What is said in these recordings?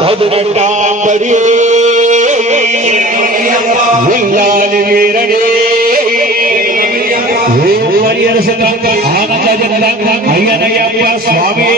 పదునెట్టాంబడి విల్లాలి వీరడే ఆనంద అయ్యనయ్య స్వామి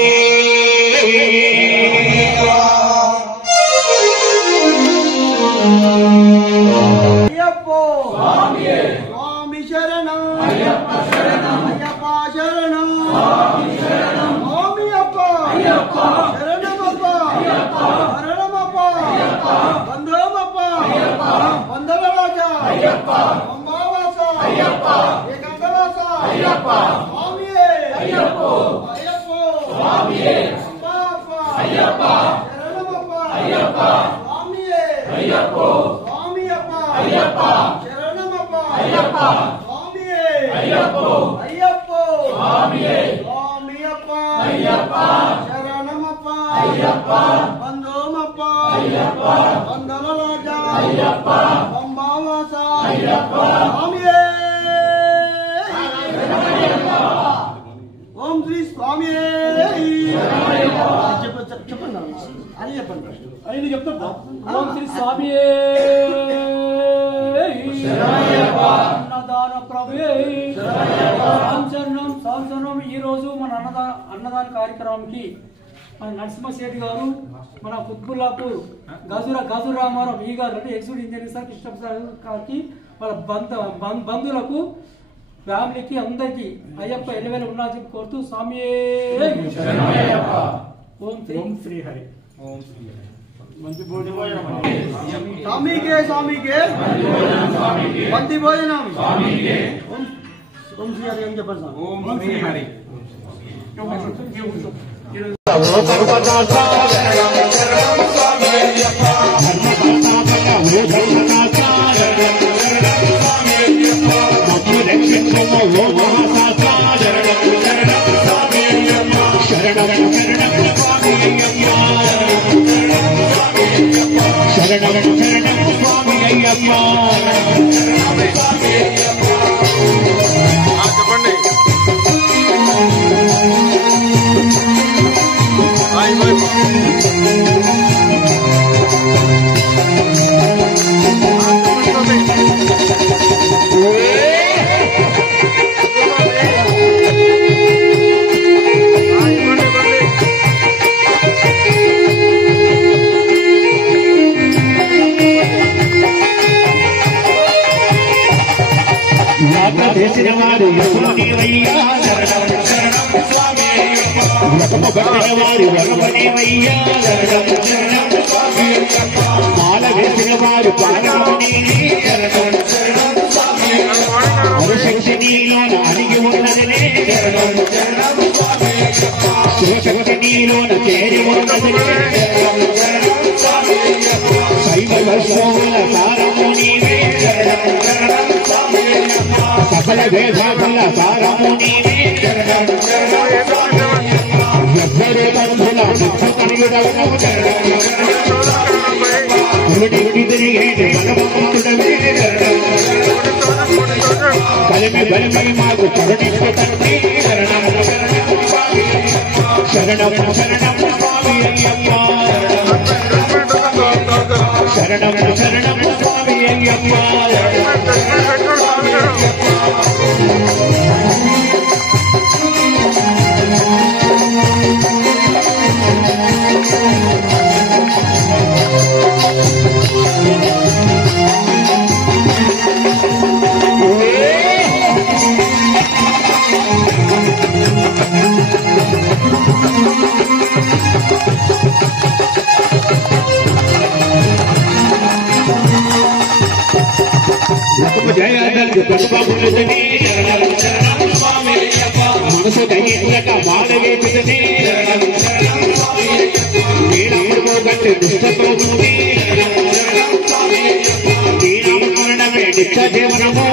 ఓం శ్రీ స్వామి చెప్పండి అని చెప్పండి అని చెప్తా ఓం శ్రీ స్వామి అన్నదాన ప్రభు సంవత్సరం ఈ రోజు మన అన్నదాన కార్యక్రమానికి మన నరసింహశెట్టి గారు మన కుత్బుల్లాపూర్ గజుర రామారావు ఈ గారు అంటే ఎగ్జిక్యూటివ్ ఇంజనీర్ సార్ కృష్ణ గారికి వాళ్ళ బంధువులకు ఫ్యామిలీకి అందరికి అయ్యప్ప ఎలివేలు ఉన్నా చెప్పి కోరుతూ స్వామి ఓం శ్రీ హరి మంచి భోజనం స్వామికే మంచి భోజనం ఓం శ్రీ హరి అని చెప్పండి సార్ ఓం శ్రీ హరి మాల వేసిన వారు శక్తి నీలోన అడిగి ఉన్నదిలే శివశక్తి నీలోన చేరి ఉన్నదిలే శైవ వైష్ణవుల సారము నీవే సకల వేదాల సారము నీవే ఎవ్వరు బంధుల కలియుడవు తిరిగేది భగవంతుడవే కలిమి బలిమి మాకు కరుణించు తండ్రి శరణం శరణం స్వామి అయ్యప్ప శరణం శరణం స్వామి అయ్యప్ప మనసు దయ్యక మానవేపితనే నీడముడుకో గట్టి దుష్టతోముని నీడమరణమే నిత్య జీవనమో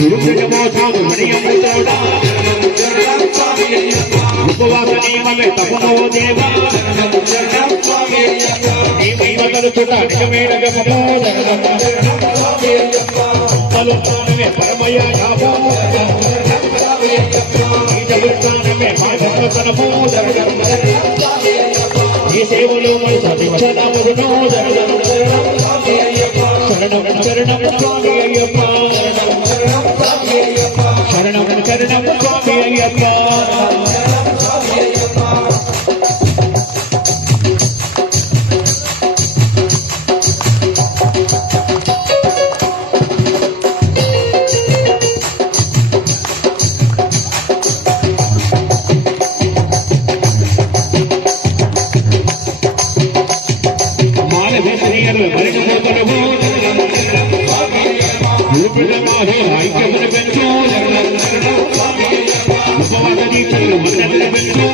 గురుకుటమో సాగు మణియముతోడా ఉపవాస నియమమే తపనో దేవా నీ మహిమ కలుచుట నిజమేడగమో తలుపానమే పరమయ యాభో ఈ జగత్తానమే మాధవ సేవలో మరి సమీక్షణమును శరణం శరణం స్వామి అయ్యప్ప శరణం శరణం స్వామి అయ్యప్ప శరణం శరణం స్వామి అయ్యప్ప ఐక్యమును పెంచు ఉపవాస దీక్షలు మన్నతులు పెంచు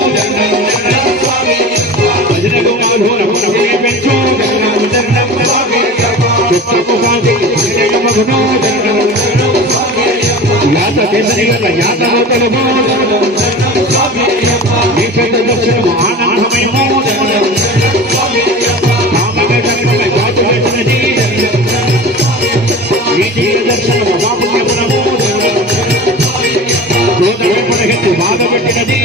భజనకు నాలుగు పెంచు చిత్రపు సాగి యాత కేసరిగల యాత లోకలము ఈ పెద్ద దర్శనము ఆనందమయము కామక కర్మల జాతు పెట్టినది దర్శనము బాపుణ్యమునము క్రోధమునగెత్తి బాధపెట్టినది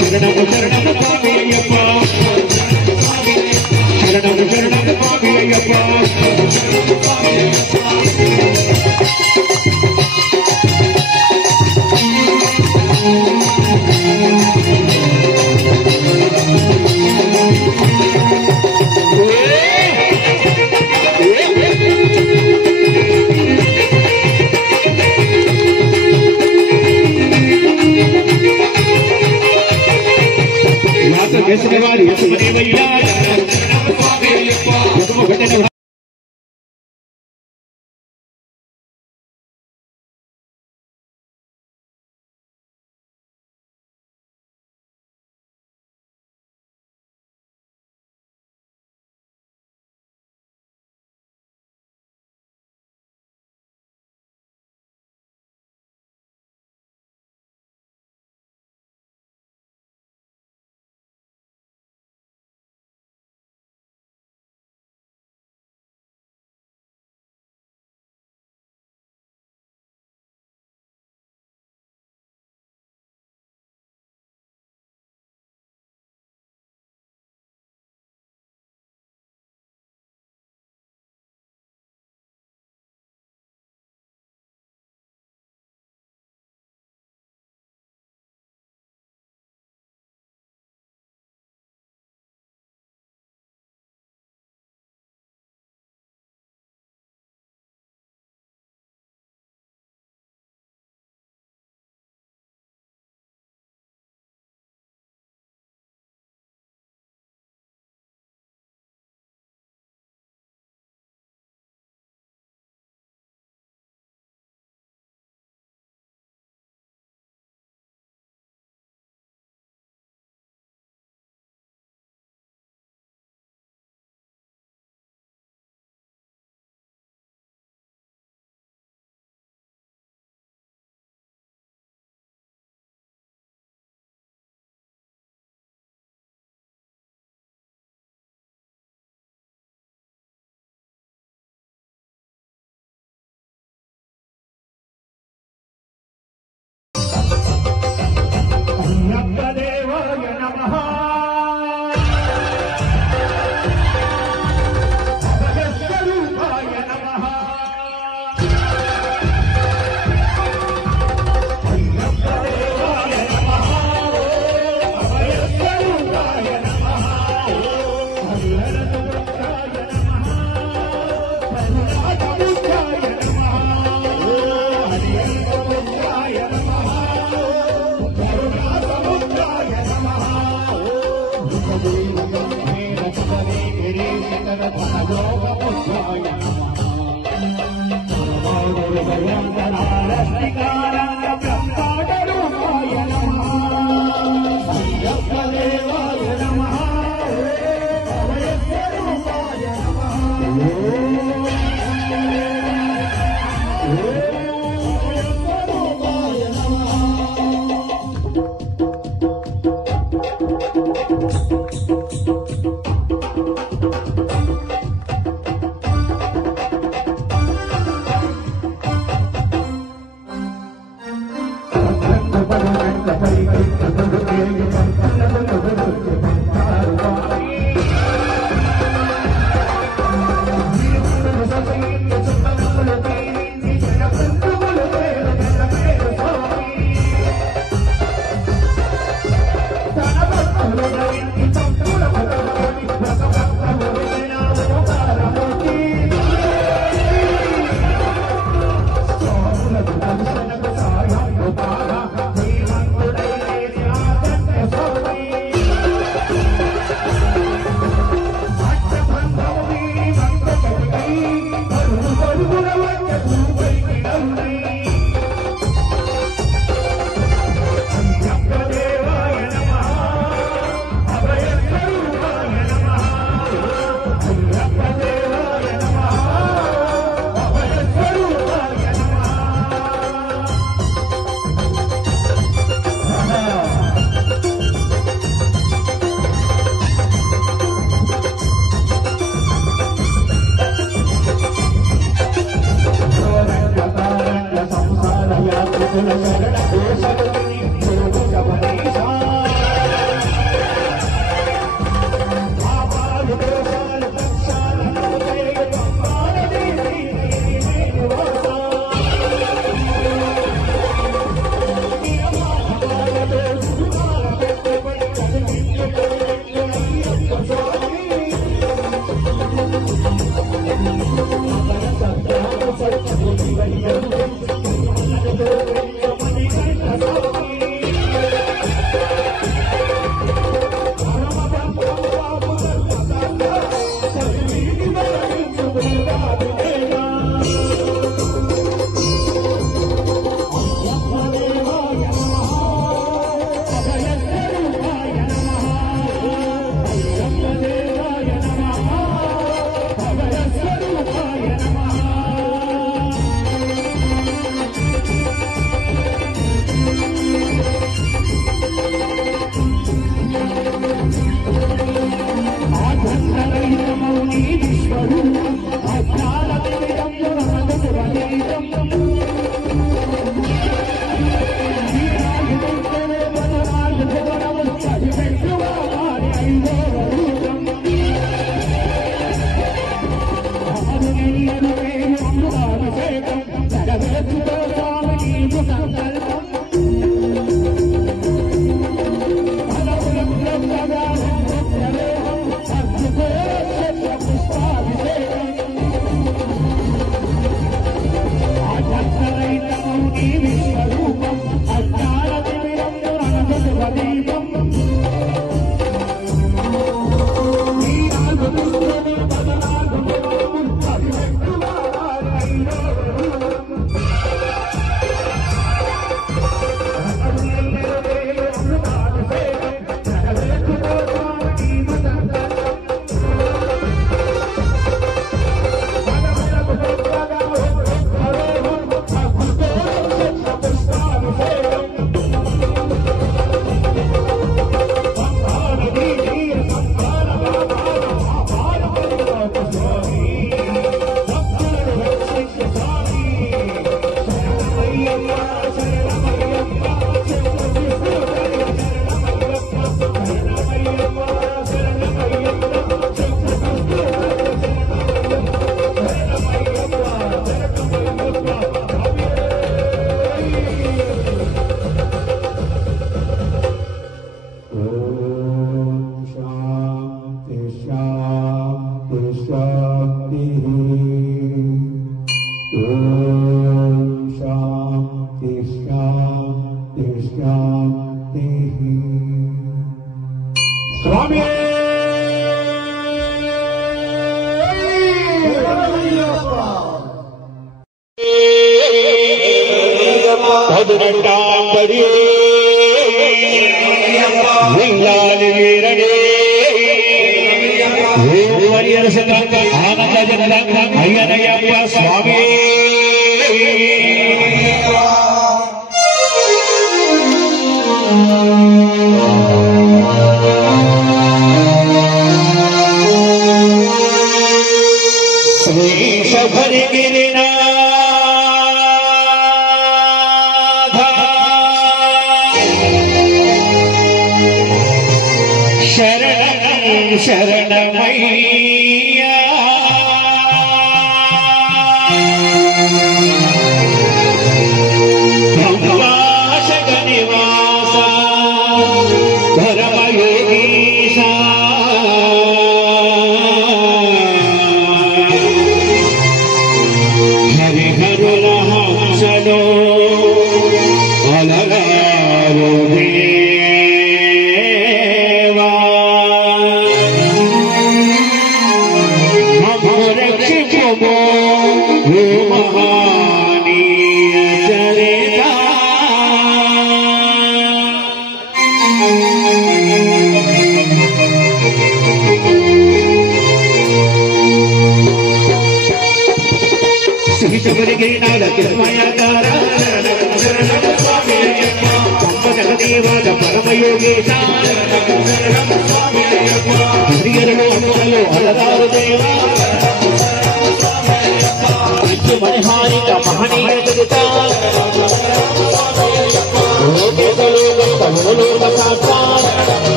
శరణము శరణము స్వామి అయ్యప్ప శరణము శరణము స్వామి అయ్యప్ప వారి యశమదేవయ్యా Thank you. Thank you.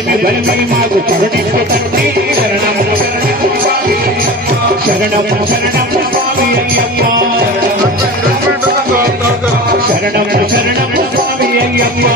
బలిమి బలిమి మాకు కరుణింపు తండ్రి శరణం శరణం శరణం స్వామి అయ్యప్ప శరణం శరణం స్వామి అయ్యప్ప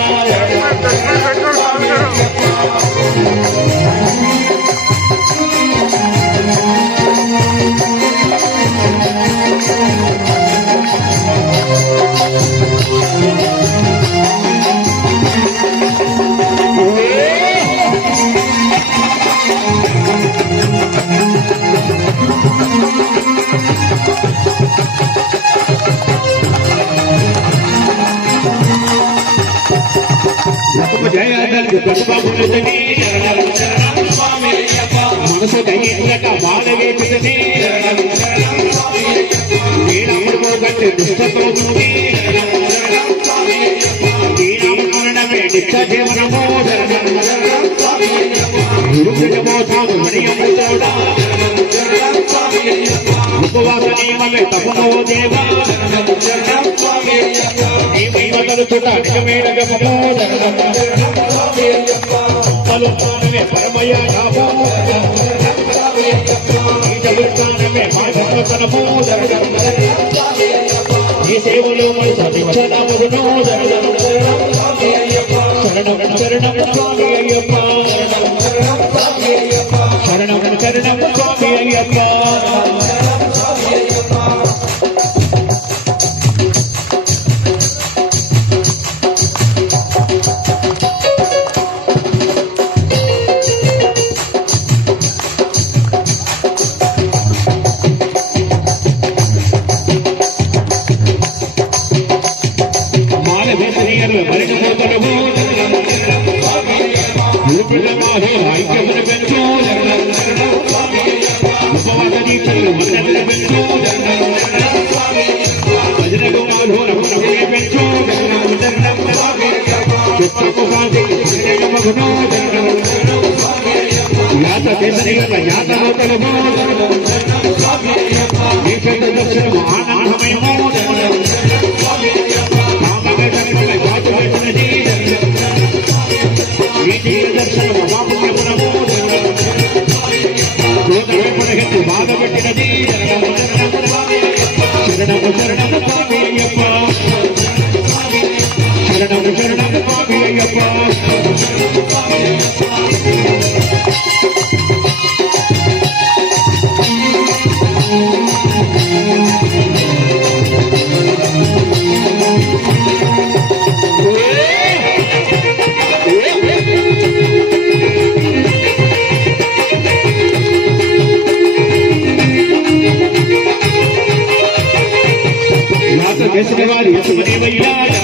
జయ మనసు దయ్యక బాలవేపితని గట్టి దుష్టతోముని మరణమే నిత్య జీవనమో గురుమోసాము మణియముడా ఉపవాస నియమమే తపనో దేవా ఈ మహిమలు చుట నిజమేడగమో పలుపానమే పరమయ నామో ఈ జగత్తానమే మాధవతనమో ఈ సేవలో మనసు నిచ్చనమును శరణం శరణం స్వామి అయ్యప్ప శరణం శరణం స్వామి అయ్యప్ప Yes,